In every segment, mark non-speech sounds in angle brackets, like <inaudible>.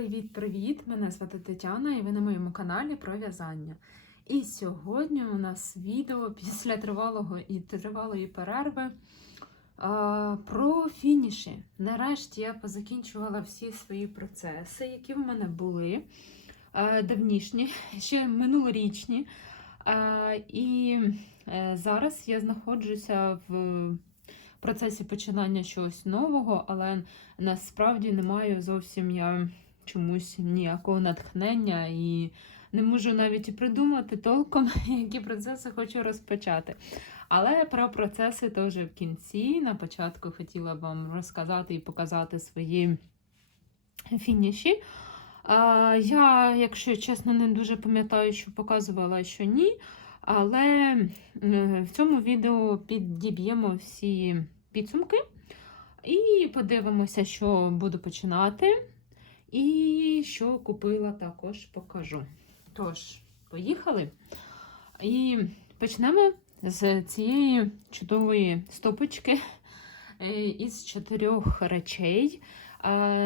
Привіт-привіт! Мене звати Тетяна і ви на моєму каналі про в'язання. І сьогодні у нас відео після тривалого і тривалої перерви а, про фініші. Нарешті я позакінчувала всі свої процеси, які в мене були а, давнішні, ще минулорічні. А, і е, зараз я знаходжуся в процесі починання чогось нового, але насправді не маю зовсім я чомусь ніякого натхнення і не можу навіть придумати толком, <laughs> які процеси хочу розпочати. Але про процеси теж в кінці. На початку хотіла вам розказати і показати свої фініші. Я, якщо чесно, не дуже пам'ятаю, що показувала, що ні. Але е, в цьому відео підіб'ємо всі підсумки і подивимося, що буду починати. І що купила, також покажу. Тож, поїхали. І почнемо з цієї чудової стопочки е, із чотирьох речей.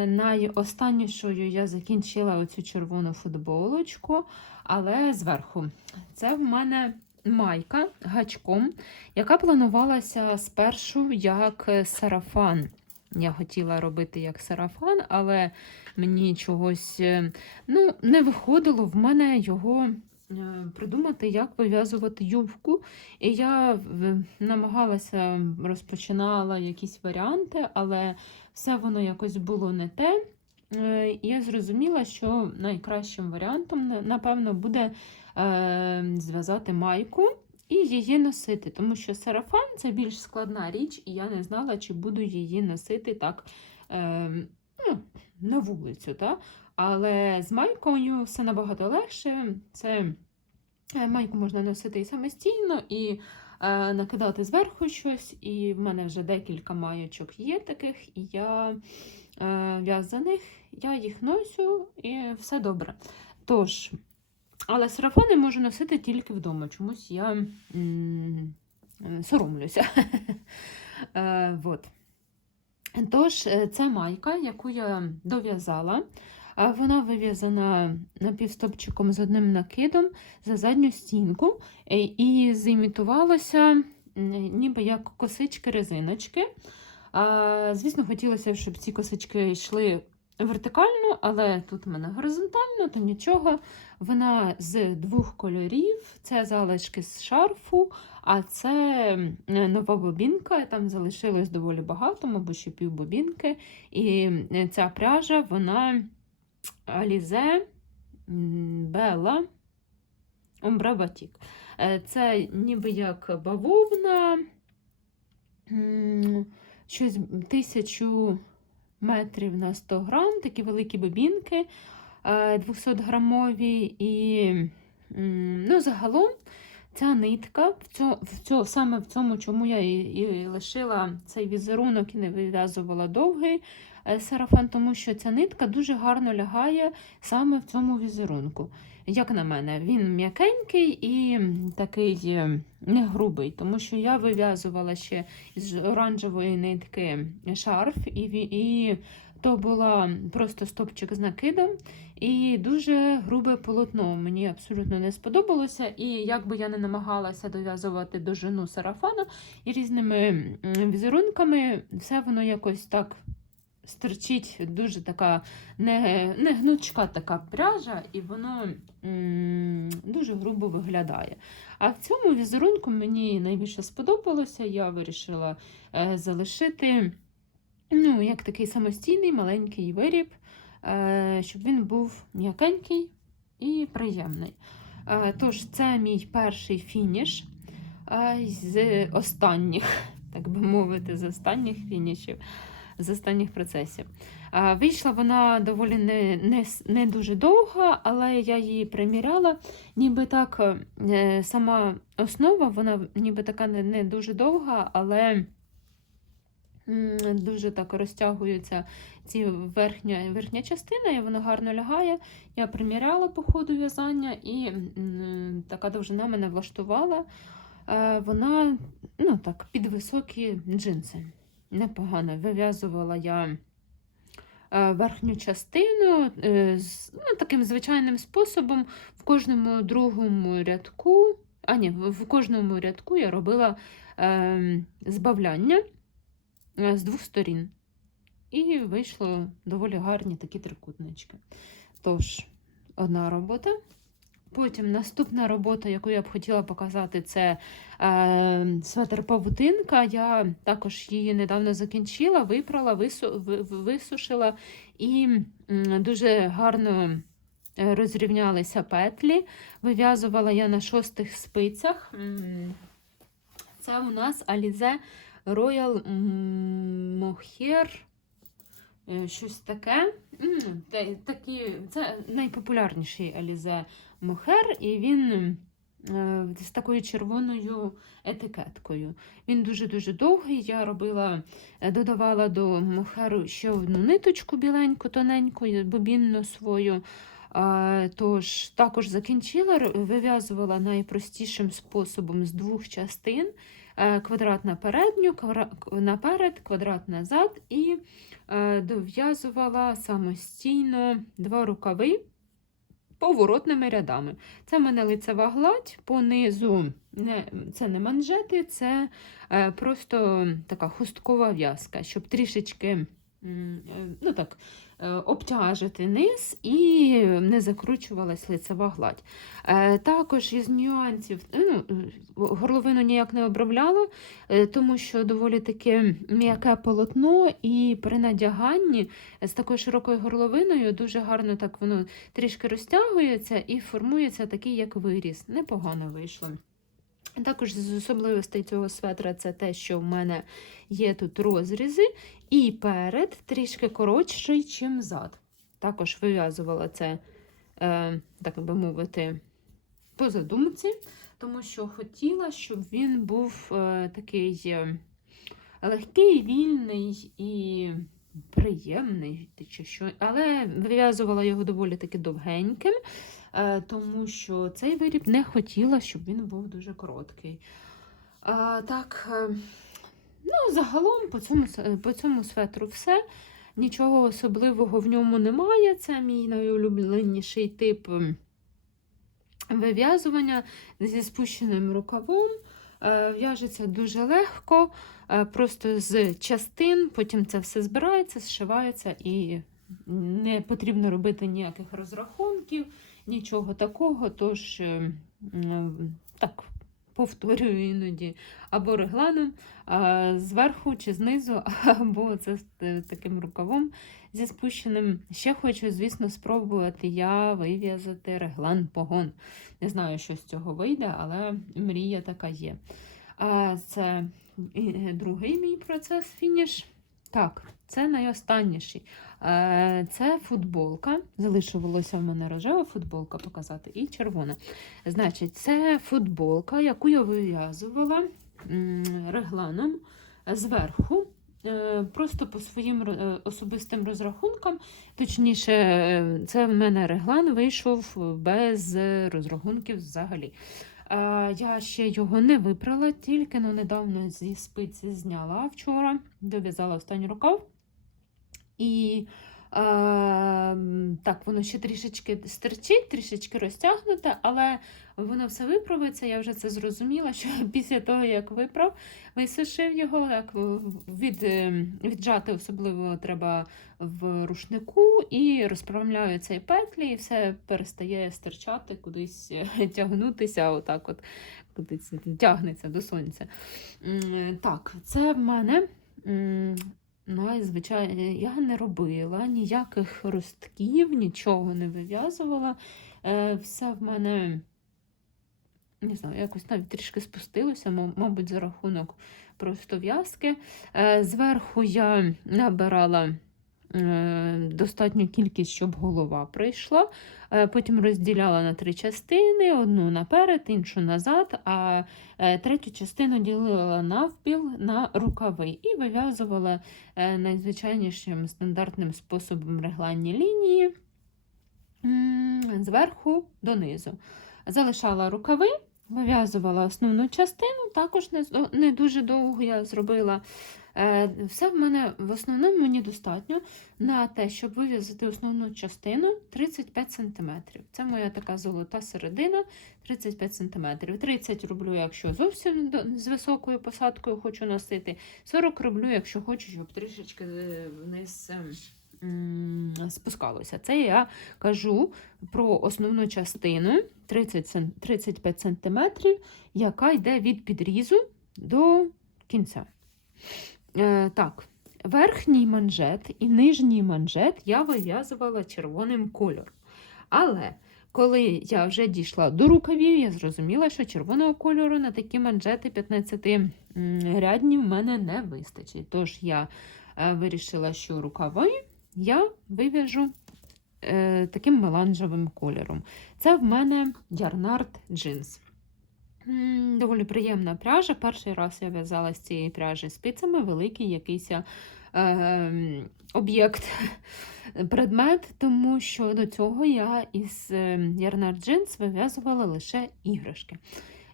Найостаннішою я закінчила оцю червону футболочку, але зверху. Це в мене майка гачком, яка планувалася спершу як сарафан. Я хотіла робити як сарафан, але мені чогось е, ну, не виходило в мене його е, придумати, як вив'язувати юбку. І я намагалася розпочинала якісь варіанти, але все воно якось було не те. Е, я зрозуміла, що найкращим варіантом, напевно, буде зв'язати майку і її носити, тому що сарафан це більш складна річ, і я не знала, чи буду її носити так ну, на вулицю. Та? Але з майкою все набагато легше. Це е, майку можна носити і самостійно, і е, накидати зверху щось. І в мене вже декілька маєчок є таких, і я е, в'язаних, я їх носю і все добре. Тож, але сарафани можу носити тільки вдома. Чомусь я м, <laughs> е, соромлюся. Е, вот. Тож, це майка, яку я дов'язала. Вона вив'язана напівстопчиком з одним накидом за задню стінку е, і зімітувалося м, ніби як косички-резиночки. Звісно, хотілося, щоб ці косички йшли вертикально, але тут в мене горизонтально, то нічого. Вона з двох кольорів: це залишки з шарфу, а це нова бобінка. Там залишилось доволі багато, мабуть, ще півбобінки. І е, ця пряжа, вона Alize Bella Ombre Batik. Е, Це ніби як бавовна, щось тисячу метрів на 100 грам, такі великі бобінки 200 грамові. І ну, загалом ця нитка, в цьо, в цьо, саме в цьому, чому я і, і лишила цей візерунок і не вив'язувала довгий е, сарафан, тому що ця нитка дуже гарно лягає саме в цьому візерунку. Як на мене, він м'якенький і такий е, не грубий, тому що я вив'язувала ще з оранжевої нитки шарф, і, і то була просто стопчик з накидом і дуже грубе полотно. Мені абсолютно не сподобалося. І як би я не намагалася дов'язувати дожину сарафана і різними візерунками, все воно якось так стерчить, дуже така не, не гнучка така пряжа, і воно м, дуже грубо виглядає. А в цьому візерунку мені найбільше сподобалося. Я вирішила е, залишити ну, як такий самостійний маленький виріб, е, щоб він був м'якенький і приємний. Е, Тож, це мій перший фініш е, з останніх, <laughs> так би мовити, з останніх фінішів, з останніх процесів. Вийшла вона доволі не, не, не дуже довга, але я її приміряла. Ніби так, сама основа, вона ніби така не, не дуже довга, але дуже так розтягуються ці верхня, верхня частина, і воно гарно лягає. Я приміряла по ходу в'язання, і така довжина мене влаштувала. Е, Вона ну, так, під високі джинси. Непогано. Вив'язувала я е, верхню частину е, ну, таким звичайним способом в кожному другому рядку, а ні, в кожному рядку я робила е, збавляння з двох сторін. І вийшло доволі гарні такі трикутнички. Тож, одна робота. Потім наступна робота, яку я б хотіла показати, це е, светр павутинка. Я також її недавно закінчила, випрала, вису, ви- ви- висушила і дуже гарно е, розрівнялися петлі. Вив'язувала я на шостих спицях. Це у нас Alize Royal Mohair. Е, Щось таке. Такі, це найпопулярніший Alize Mohair, і він е, з такою червоною етикеткою. Він дуже-дуже довгий. Я робила, е, додавала до мохеру ще одну ниточку біленьку, тоненьку, бобінну свою. Тож також закінчила, вив'язувала найпростішим способом з двох частин. Е, Квадрат на передню, наперед, квадрат назад, і е, дов'язувала самостійно два рукави поворотними рядами. Це в мене лицева гладь, понизу це не манжети, це е, просто така хусткова в'язка, щоб трішечки ну так, е, обтяжити низ і не закручувалась лицева гладь. Е, також із нюансів, ну, е, горловину ніяк не обробляла, е, тому що доволі таке м'яке полотно, і при надяганні з такою широкою горловиною дуже гарно так воно трішки розтягується і формується такий, як виріс. Непогано вийшло. Також з особливостей цього светра це те, що в мене є тут розрізи, і перед трішки коротший, чим зад. Також вив'язувала це, е, так би мовити, по задумці, тому що хотіла, щоб він був е, такий е, легкий, вільний і приємний, чи що. але вив'язувала його доволі таки довгеньким, е, тому що цей виріб не хотіла, щоб він був дуже короткий. Так, е, ну, загалом по цьому, по цьому светру все. Нічого особливого в ньому немає. Це мій найулюбленіший тип вив'язування зі спущеним рукавом. Е, В'яжеться дуже легко, е, просто з частин, потім це все збирається, зшивається і не потрібно робити ніяких розрахунків, нічого такого. Тож, е, так, повторюю іноді, або регланом а, зверху чи знизу, <laughs> або це з е, таким рукавом зі спущеним. Ще хочу, звісно, спробувати я вив'язати реглан погон. Не знаю, що з цього вийде, але мрія така є. Це е, другий мій процес фініш. Так, це найостанніший. Е, Це футболка. Залишилося в мене рожева футболка показати і червона. Значить, це футболка, яку я вив'язувала регланом зверху. е, Просто по своїм е, особистим розрахункам. Точніше, е, це в мене реглан вийшов без розрахунків взагалі. Е, Я ще його не випрала, тільки ну, недавно зі спиці зняла вчора, дов'язала останній рукав. І так, воно ще трішечки стерчить, трішечки розтягнуте, але воно все виправиться. Я вже це зрозуміла, що <laughs> після того, як виправ, висушив його, так, від, е, віджати особливо треба в рушнику і розправляю цей петлі, і все перестає стирчати, кудись е, <laughs> тягнутися, отак от кудись тягнеться до сонця. М, Так, це в мене. М, звичайно, я не робила ніяких ростків, нічого не вив'язувала. Е, все в мене, не знаю, якось навіть трішки спустилося, мабуть, за рахунок просто в'язки. Е, зверху я набирала достатню кількість, щоб голова прийшла. Е, потім розділяла на три частини: одну наперед, іншу назад, а е, третю частину ділила навпіл на рукави і вив'язувала е, найзвичайнішим стандартним способом регланні лінії зверху донизу. Залишала рукави, вив'язувала основну частину, також не, дуже довго я зробила Е, Все в мене в основному мені достатньо на те, щоб вив'язати основну частину 35 см. Це моя така золота середина 35 см. 30 роблю, якщо зовсім з високою посадкою хочу носити. 40 роблю, якщо хочу, щоб трішечки е, вниз ем, спускалося. Це я кажу про основну частину 30 35 см, яка йде від підрізу до кінця. Е, так, верхній манжет і нижній манжет я вив'язувала червоним кольором. Але коли я вже дійшла до рукавів, я зрозуміла, що червоного кольору на такі манжети 15 рядні в мене не вистачить. Тож я е, вирішила, що рукави я вив'яжу е, таким меланжевим кольором. Це в мене Ярнард джинс. Доволі приємна пряжа. Перший раз я в'язала з цієї пряжі спицями великий якийсь е, ем, об'єкт, <laughs> предмет, тому що до цього я із Ярнар Джинс вив'язувала лише іграшки.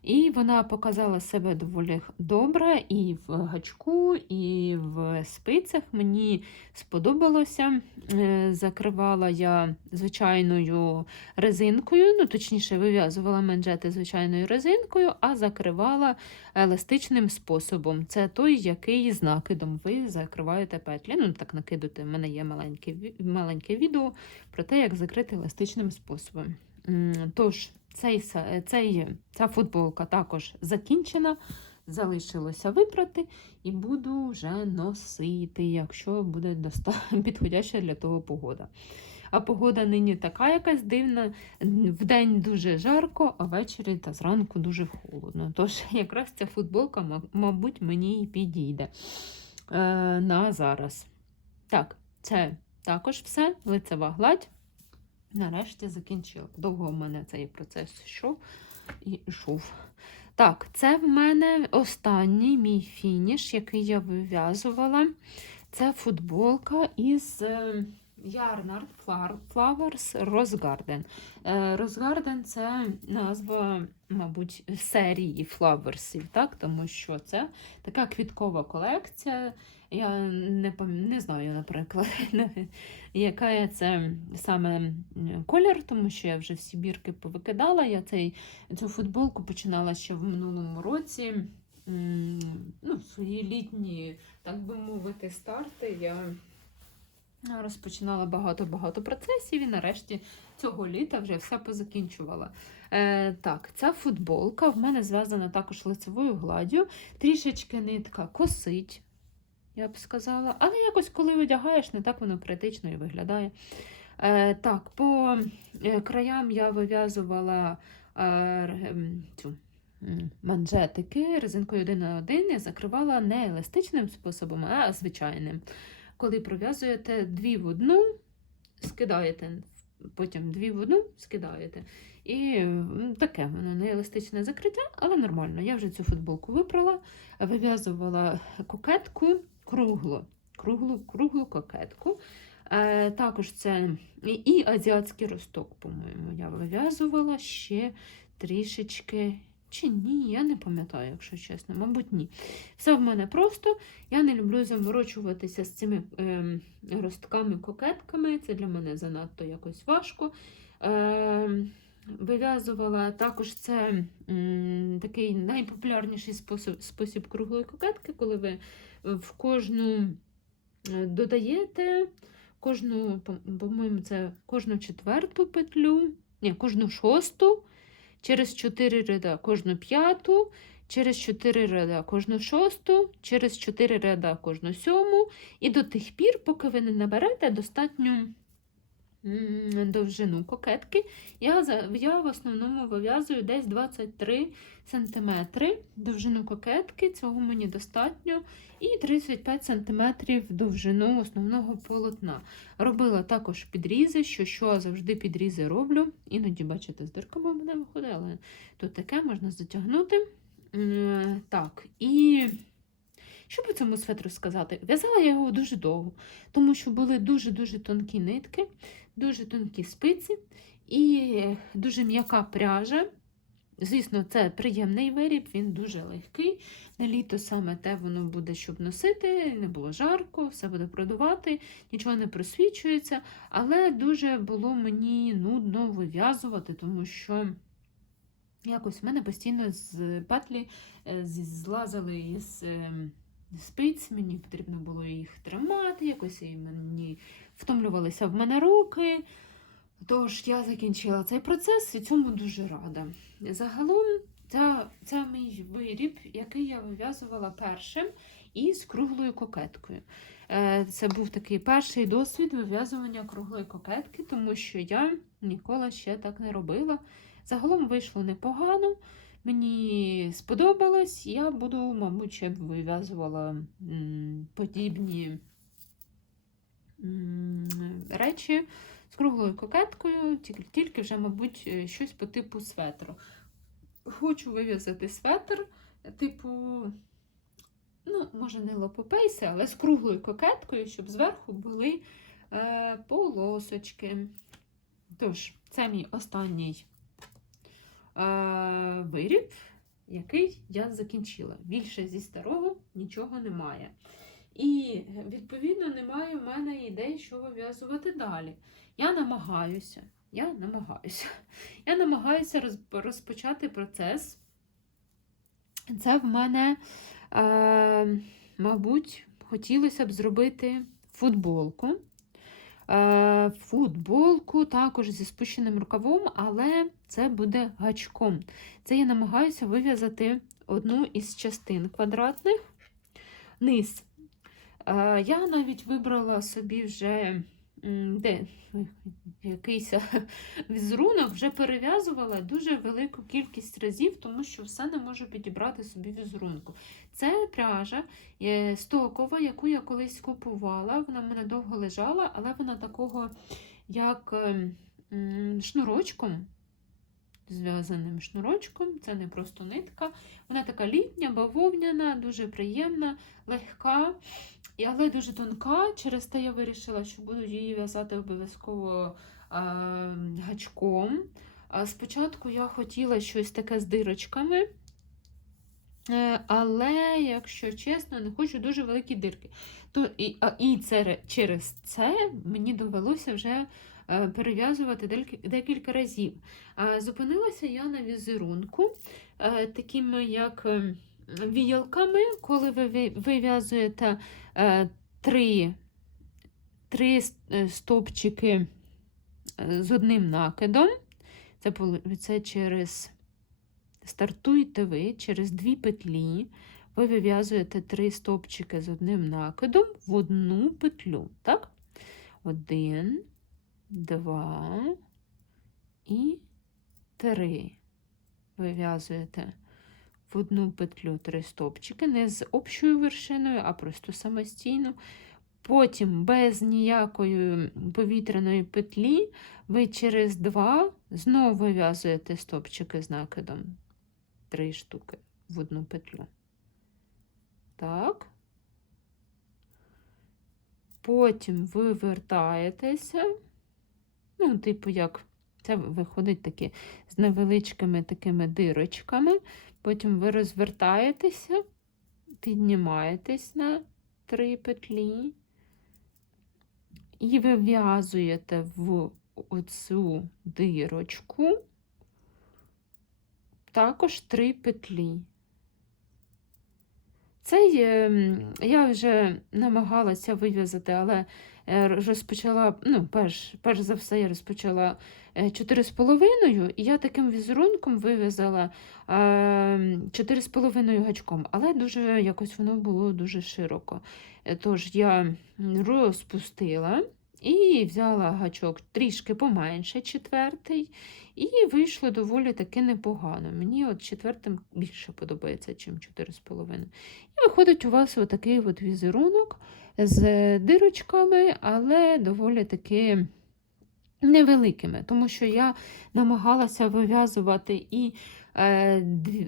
І вона показала себе доволі добре і в гачку, і в спицях. Мені сподобалося. Е, Закривала я звичайною резинкою, ну точніше, вив'язувала манжети звичайною резинкою, а закривала еластичним способом. Це той, який з накидом ви закриваєте петлі. Ну, так накидати. У мене є маленьке, маленьке відео про те, як закрити еластичним способом. Тож, цей, цей, ця футболка також закінчена. Залишилося випрати і буду вже носити, якщо буде <laughs> підходяща для того погода. А погода нині така якась дивна. Вдень дуже жарко, а ввечері та зранку дуже холодно. Тож <laughs> якраз ця футболка, мабуть, мені і підійде е, на зараз. Так, це також все. Лицева гладь. Нарешті закінчила. Довго в мене цей процес йшов і йшов. Так, це в мене останній мій фініш, який я вив'язувала. Це футболка із е, Yarnard Flowers Rose Garden. Е, Rose це назва, мабуть, серії флаверсів, так? тому що це така квіткова колекція. Я не, пам- не знаю, наприклад, <laughs> яка це саме колір, тому що я вже всі бірки повикидала. Я цей, цю футболку починала ще в минулому році. Ну, свої літні, так би мовити, старти. Я розпочинала багато-багато процесів і нарешті цього літа вже все позакінчувала. Е, так, ця футболка в мене зв'язана також лицевою гладдю. Трішечки нитка косить, я б сказала. Але якось, коли одягаєш, не так воно критично і виглядає. Е, так, по е, краям я вив'язувала е, ем, цю манжетики резинкою 1 на 1 і закривала не еластичним способом, а звичайним. Коли пров'язуєте дві в одну, скидаєте, потім дві в одну скидаєте. І таке воно не еластичне закриття, але нормально. Я вже цю футболку випрала, вив'язувала кокетку круглу, круглу, круглу кокетку. Е, також це і, азіатський росток, по-моєму, я вив'язувала ще трішечки. Чи ні, я не пам'ятаю, якщо чесно, мабуть, ні. Все в мене просто. Я не люблю заморочуватися з цими ем, ростками-кокетками. Це для мене занадто якось важко. Ем, вив'язувала. Також це такий найпопулярніший спосіб, спосіб круглої кокетки, коли ви в кожну е, додаєте кожну, по- по-моєму, це кожну четверту петлю, ні, кожну шосту, через 4 ряда кожну п'яту, через 4 ряда кожну шосту, через 4 ряда кожну сьому, і до тих пір, поки ви не наберете достатню м, довжину кокетки, я, я в основному вив'язую десь 23 см довжину кокетки, цього мені достатньо, і 35 см довжину основного полотна. Робила також підрізи, що що завжди підрізи роблю. Іноді, бачите, з дирками мене виходить, але тут таке можна затягнути. Так, і що по цьому светру сказати? В'язала я його дуже довго, тому що були дуже-дуже тонкі нитки, дуже тонкі спиці і дуже м'яка пряжа. Звісно, це приємний виріб, він дуже легкий. На літо саме те воно буде, щоб носити, не було жарко, все буде продувати, нічого не просвічується. Але дуже було мені нудно вив'язувати, тому що якось в мене постійно з петлі е, злазили із е, спиць, мені потрібно було їх тримати, якось і мені втомлювалися в мене руки. Тож я закінчила цей процес і цьому дуже рада. Загалом, це, це мій виріб, який я вив'язувала першим із круглою кокеткою. Е, Це був такий перший досвід вив'язування круглої кокетки, тому що я ніколи ще так не робила. Загалом вийшло непогано. Мені сподобалось, я буду, мабуть, ще б вив'язувала подібні речі з круглою кокеткою, тільки, вже, мабуть, е, щось по типу светру. Хочу вив'язати светр, типу, ну, може, не лопопейси, але з круглою кокеткою, щоб зверху були е, полосочки. Тож, це мій останній виріб, який я закінчила. Більше зі старого нічого немає. І, відповідно, немає в мене ідей, що вив'язувати далі. Я намагаюся, я намагаюся. <laughs> Я намагаюся розпочати процес. Це в мене, е, мабуть, хотілося б зробити футболку. Е, футболку також зі спущеним рукавом, але це буде гачком. Це я намагаюся вив'язати одну із частин квадратних. Низ. Е, я навіть вибрала собі вже де, якийсь візерунок, вже перев'язувала дуже велику кількість разів, тому що все не можу підібрати собі візерунку. Це пряжа е, стокова, яку я колись купувала. Вона в мене довго лежала, але вона такого, як е, шнурочком. Зв'язаним шнурочком, це не просто нитка. Вона така літня, бавовняна, дуже приємна, легка, і- але дуже тонка. Через те я вирішила, що буду її в'язати обов'язково гачком. Спочатку я хотіла щось таке з дирочками. Е, Але, якщо чесно, не хочу дуже великі дирки. То, і, і це, через це мені довелося вже е, перев'язувати декілька разів. Зупинилася я на візерунку, е, такими як е, віялками, коли ви ви- вив'язуєте три, три с- е, стовпчики е, з одним накидом. Це, це через стартуєте ви через дві петлі. Ви вив'язуєте три стовпчики з одним накидом в одну петлю. Так? Один, два і три. Вив'язуєте в одну петлю три стовпчики, не з общою вершиною, а просто самостійно. Потім без ніякої повітряної петлі ви через два знову вив'язуєте стовпчики з накидом. Три штуки в одну петлю. Так. Потім ви вертаєтеся. Ну, типу, як це виходить таке з невеличкими такими дирочками. Потім ви розвертаєтеся, піднімаєтесь на три петлі і вив'язуєте в оцю дирочку також три петлі. Цей я вже намагалася вив'язати, але розпочала, ну, перш, перш за все, я розпочала е, 4,5, і я таким візерунком вив'язала е, 4,5 гачком, але дуже якось воно було дуже широко. Е, Тож я розпустила і взяла гачок трішки поменше, четвертий, і вийшло доволі таки непогано. Мені от четвертим більше подобається, ніж 4,5. І виходить у вас отакий от візерунок з дирочками, але доволі таки невеликими, тому що я намагалася вив'язувати і е,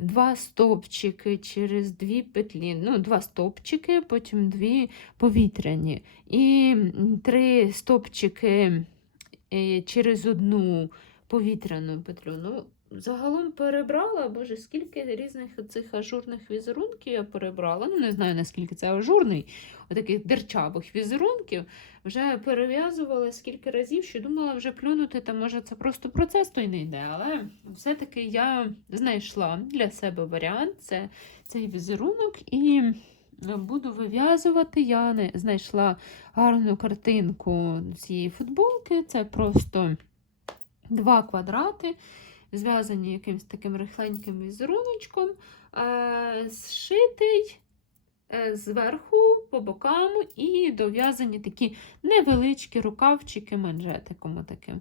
два стовпчики через дві петлі. Ну, два стовпчики, потім дві повітряні. І три стовпчики е, через одну повітряну петлю. Ну, загалом перебрала, боже, скільки різних цих ажурних візерунків я перебрала. Ну, не знаю, наскільки це ажурний, отаких дерчавих візерунків. Вже перев'язувала скільки разів, що думала вже плюнути, та може це просто процес той не йде. Але все-таки я знайшла для себе варіант це цей візерунок і буду вив'язувати. Я не знайшла гарну картинку цієї футболки. Це просто два квадрати, зв'язані якимось таким рихленьким візеруночком, е, зшитий е, зверху по бокам і дов'язані такі невеличкі рукавчики манжетиком. Таким.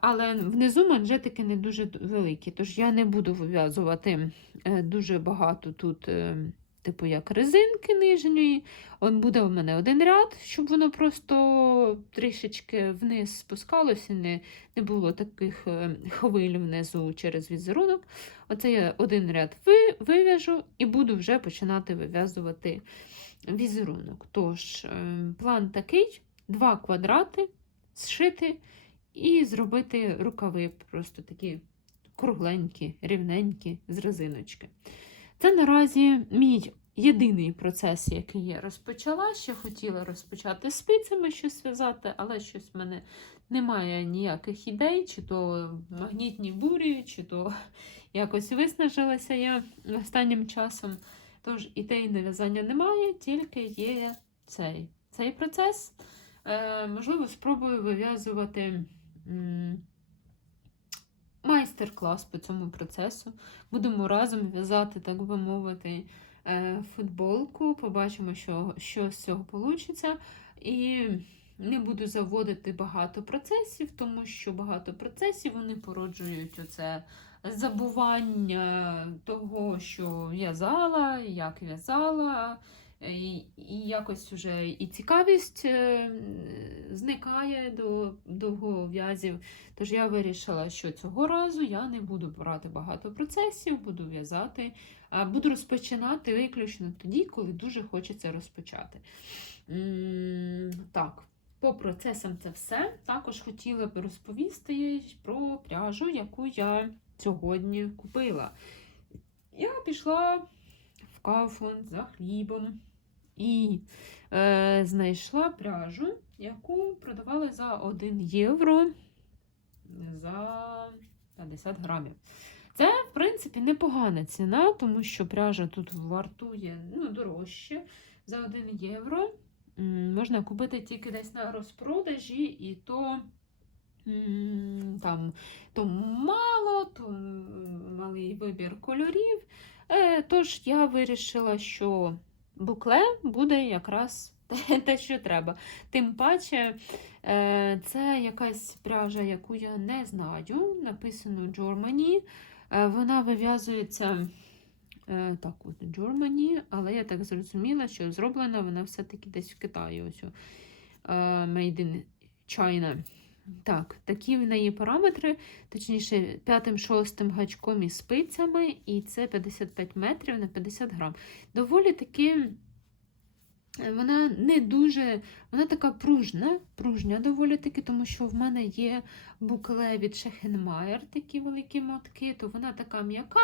Але внизу манжетики не дуже великі, тож я не буду вив'язувати е, дуже багато тут. Типу, як резинки нижньої. Он буде у мене один ряд, щоб воно просто трішечки вниз спускалося, не, не було таких е, хвиль внизу через візерунок. Оце я один ряд ви, вив'яжу і буду вже починати вив'язувати візерунок. Тож, е, план такий: два квадрати зшити і зробити рукави, просто такі кругленькі, рівненькі з резиночки. Це наразі мій єдиний процес, який я розпочала. Ще хотіла розпочати спицями щось в'язати, але щось в мене немає ніяких ідей, чи то магнітні бурі, чи то <laughs> якось виснажилася я останнім часом. Тож ідейне в'язання немає, тільки є цей, цей процес. Е, можливо, спробую вив'язувати. Майстер-клас по цьому процесу. Будемо разом в'язати, так би мовити, е, футболку. Побачимо, що, що з цього вийде. І не буду заводити багато процесів, тому що багато процесів вони породжують оце забування того, що в'язала, як в'язала. І, якось вже і цікавість е, зникає до довгов'язів. Тож я вирішила, що цього разу я не буду брати багато процесів, буду в'язати, а буду розпочинати виключно тоді, коли дуже хочеться розпочати. Так, по процесам це все. Також хотіла б розповісти про пряжу, яку я сьогодні купила. Я пішла в Кауфланд за хлібом і е, знайшла пряжу, яку продавали за 1 євро за 50 грамів. Це, в принципі, непогана ціна, тому що пряжа тут вартує ну, дорожче за 1 євро. Можна купити тільки десь на розпродажі, і то там то мало, то малий вибір кольорів. Е, Тож я вирішила, що букле буде якраз <laughs> те, що треба. Тим паче, е, це якась пряжа, яку я не знаю. Написано Germany. Е, Вона вив'язується е, так, от Germany, але я так зрозуміла, що зроблена вона все-таки десь в Китаї. Ось. Made in China. Так, такі в неї параметри, точніше, п'ятим-шостим гачком і спицями, і це 55 метрів на 50 грам. Доволі таки е, вона не дуже, вона така пружна, пружня доволі таки, тому що в мене є букле від Шехенмайер, такі великі мотки, то вона така м'яка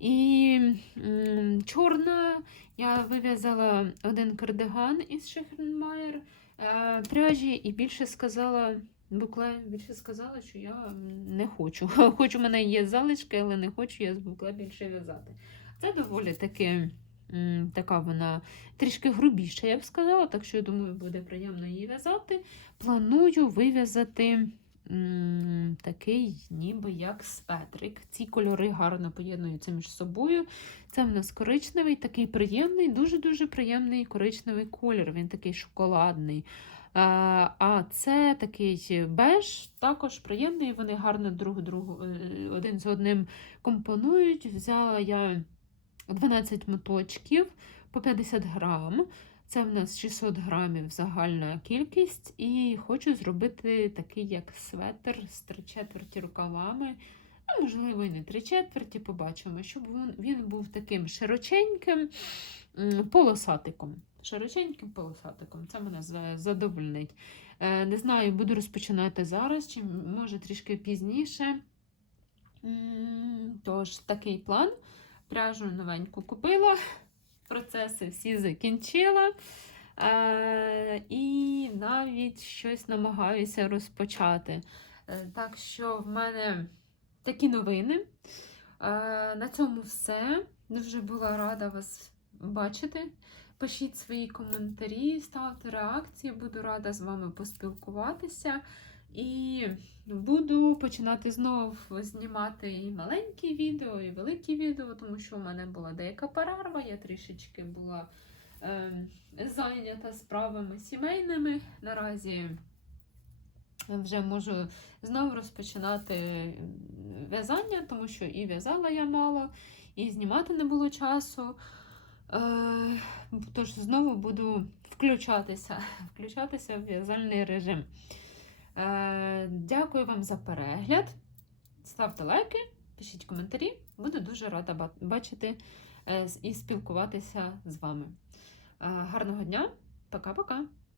і м, чорна. Я вив'язала один кардиган із Шехенмайер е, пряжі і більше сказала. Букле більше сказала, що я не хочу. <laughs> Хоч у мене є залишки, але не хочу я з букле більше в'язати. Це доволі таки така вона трішки грубіша, я б сказала, так що я думаю, буде приємно її в'язати. Планую вив'язати такий, ніби як светрик. Ці кольори гарно поєднуються між собою. Це в нас коричневий, такий приємний, дуже-дуже приємний коричневий колір. Він такий шоколадний. А, а це такий беж, також приємний. Вони гарно друг другу е, один з одним компонують. Взяла я 12 моточків по 50 грам. Це в нас 600 грамів загальна кількість. І хочу зробити такий як светр з три четверті рукавами. Ну, можливо, і не три четверті, побачимо, щоб він був таким широченьким полосатиком. Широченьким полосатиком. Це мене задовольнить. Е, не знаю, буду розпочинати зараз, чи може трішки пізніше. Тож, такий план. Пряжу новеньку купила, <laughs> процеси всі закінчила. Е, і навіть щось намагаюся розпочати. Е, так що в мене такі новини. На цьому все. Дуже була рада вас бачити. Пишіть свої коментарі, ставте реакції, буду рада з вами поспілкуватися. І буду починати знову знімати і маленькі відео, і великі відео, тому що у мене була деяка перерва, я трішечки була е, зайнята справами сімейними. Наразі вже можу знову розпочинати в'язання, тому що і в'язала я мало, і знімати не було часу. Е, Тож знову буду включатися, <laughs> включатися в в'язальний режим. Е, Дякую вам за перегляд. Ставте лайки, пишіть коментарі. Буду дуже рада бачити е, і спілкуватися з вами. Гарного дня, пока-пока!